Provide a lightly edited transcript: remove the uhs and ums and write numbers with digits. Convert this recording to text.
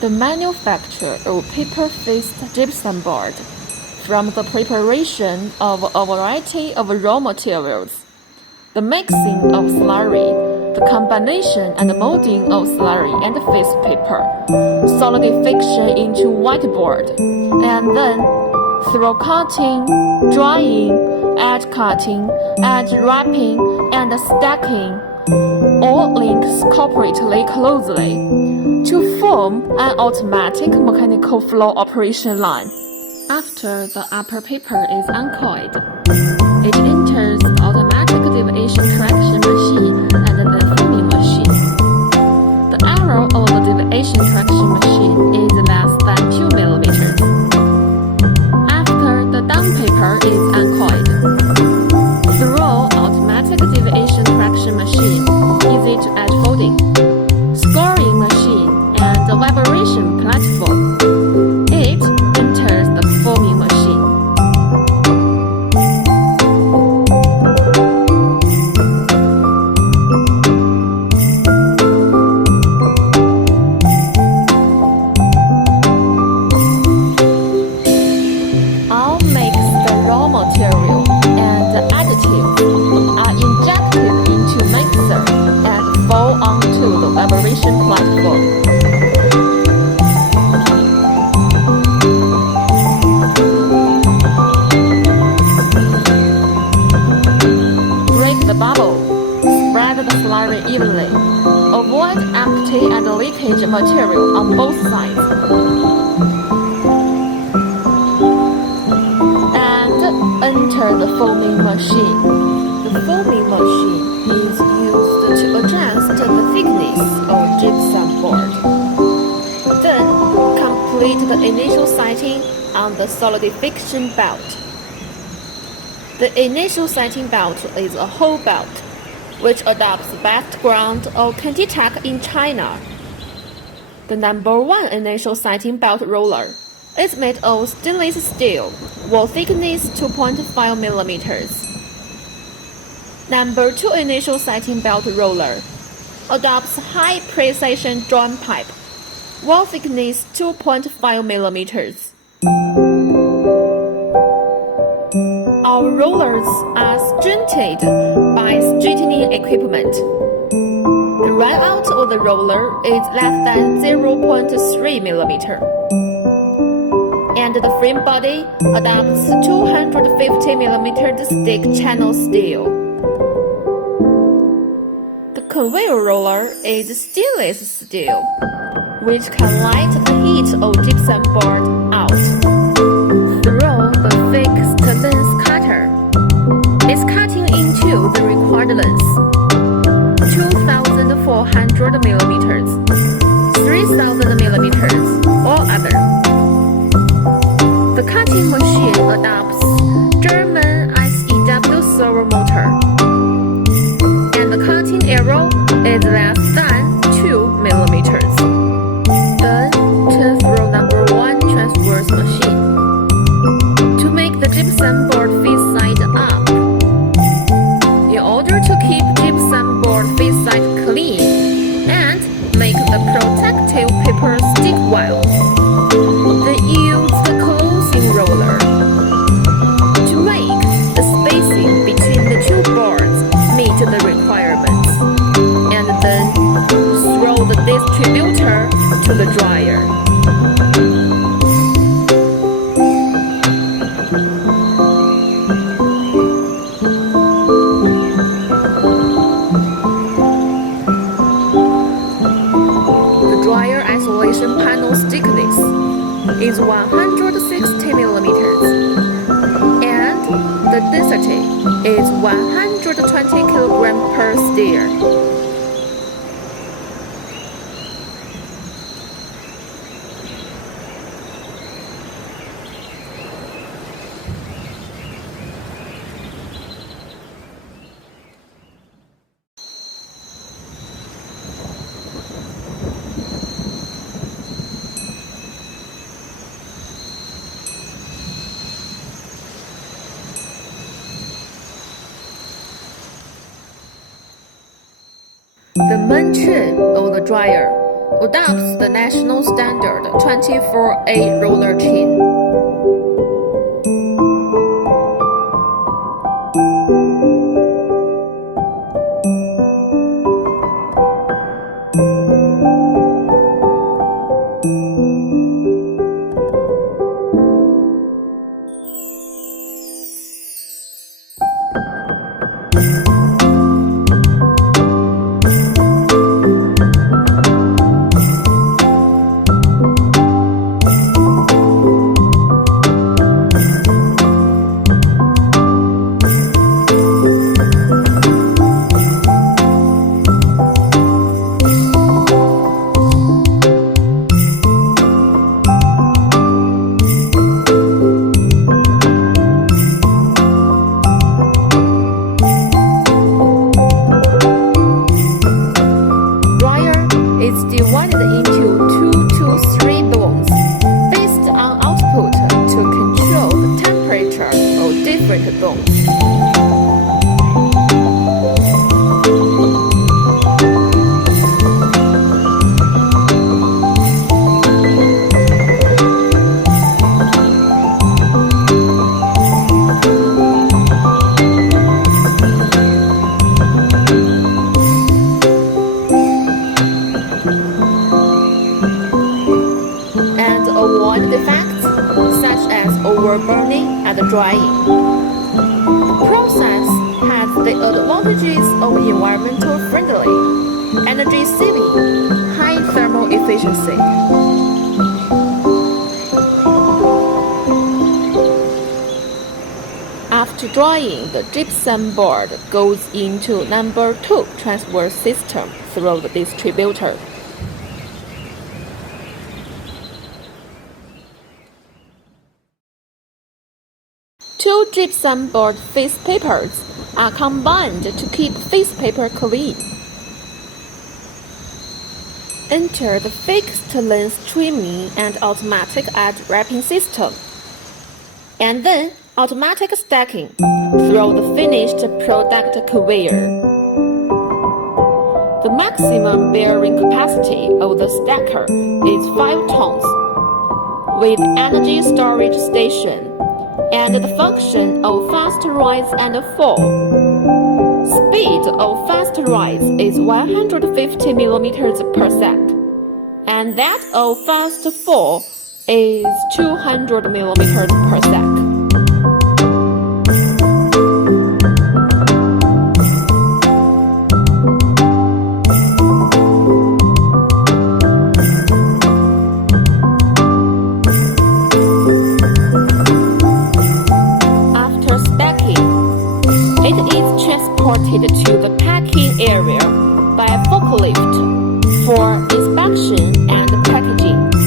The manufacture of paper-faced gypsum board from the preparation of a variety of raw materials, the mixing of slurry, the combination and molding of slurry and face paper, solidification into whiteboard, and then through cutting, drying, edge cutting, edge wrapping, and stacking, all links corporately closely to form an automatic mechanical flow operation line. After the upper paper is uncoiled, it enters the automatic deviation correction machine and the forming machine. The error of the deviation correction machine is less than 2 millimeters. After the down paper is uncoiled, through automatic deviation correction machine, easy to edge folding, scoring machine, and the vibration platform, it enters the forming machine. All mix the raw material and the additives are injected into mixer and fall onto the vibration platform. Break the bubble. Spread the slurry evenly. Avoid empty and leakage material on both sides. And enter the foaming machine. The foaming machine is used to adjust the thickness of gypsum board. Then, complete the initial setting on the solidification belt. The initial setting belt is a whole belt, which adopts background of Candytech in China. The number 1 initial setting belt roller is made of stainless steel, wall thickness 2.5 millimeters. Number 2 initial setting belt roller adopts high precision drum pipe, wall thickness 2.5 millimeters. Our rollers are strengthened by straightening equipment. The runout of the roller is less than 0.3 millimeter. And the frame body adopts 250 millimeter stick channel steel. The conveyor roller is stainless steel, which can light the heat of gypsum board out. Through the fixed length cutter, it's cutting into the required length, 2,400 millimeters, 3,000 millimeters, or other. The cutting machine adopts German SEW servo motor, and the cutting arrow is less than 2 millimeters. Then turn through number 1 transverse machine to make the gypsum board face side up. In order to keep gypsum board face side clean and make the protective paper stick well, they use the closing roller to make the spacing between the 2 boards meet the requirements, and then throw the distributor to the dryer. The dryer isolation panel's thickness is 160 millimeters, and the density is 120 kilograms per square. The main chain of the dryer adopts the national standard 24A roller chin. Divided into 2 to 3 zones based on output to control the temperature of different zones. Avoid defects such as overburning and drying. The process has the advantages of environmental friendly, energy saving, high thermal efficiency. After drying, the gypsum board goes into number 2 transfer system through the distributor. 2 gypsum board face papers are combined to keep face paper clean. Enter the fixed length trimming and automatic edge wrapping system, and then automatic stacking through the finished product conveyor. The maximum bearing capacity of the stacker is 5 tons, with energy storage station and the function of fast rise and fall. Speed of fast rise is 150 millimeters per sec, and that of fast fall is 200 millimeters per sec. Transported to the packing area by forklift for inspection and packaging.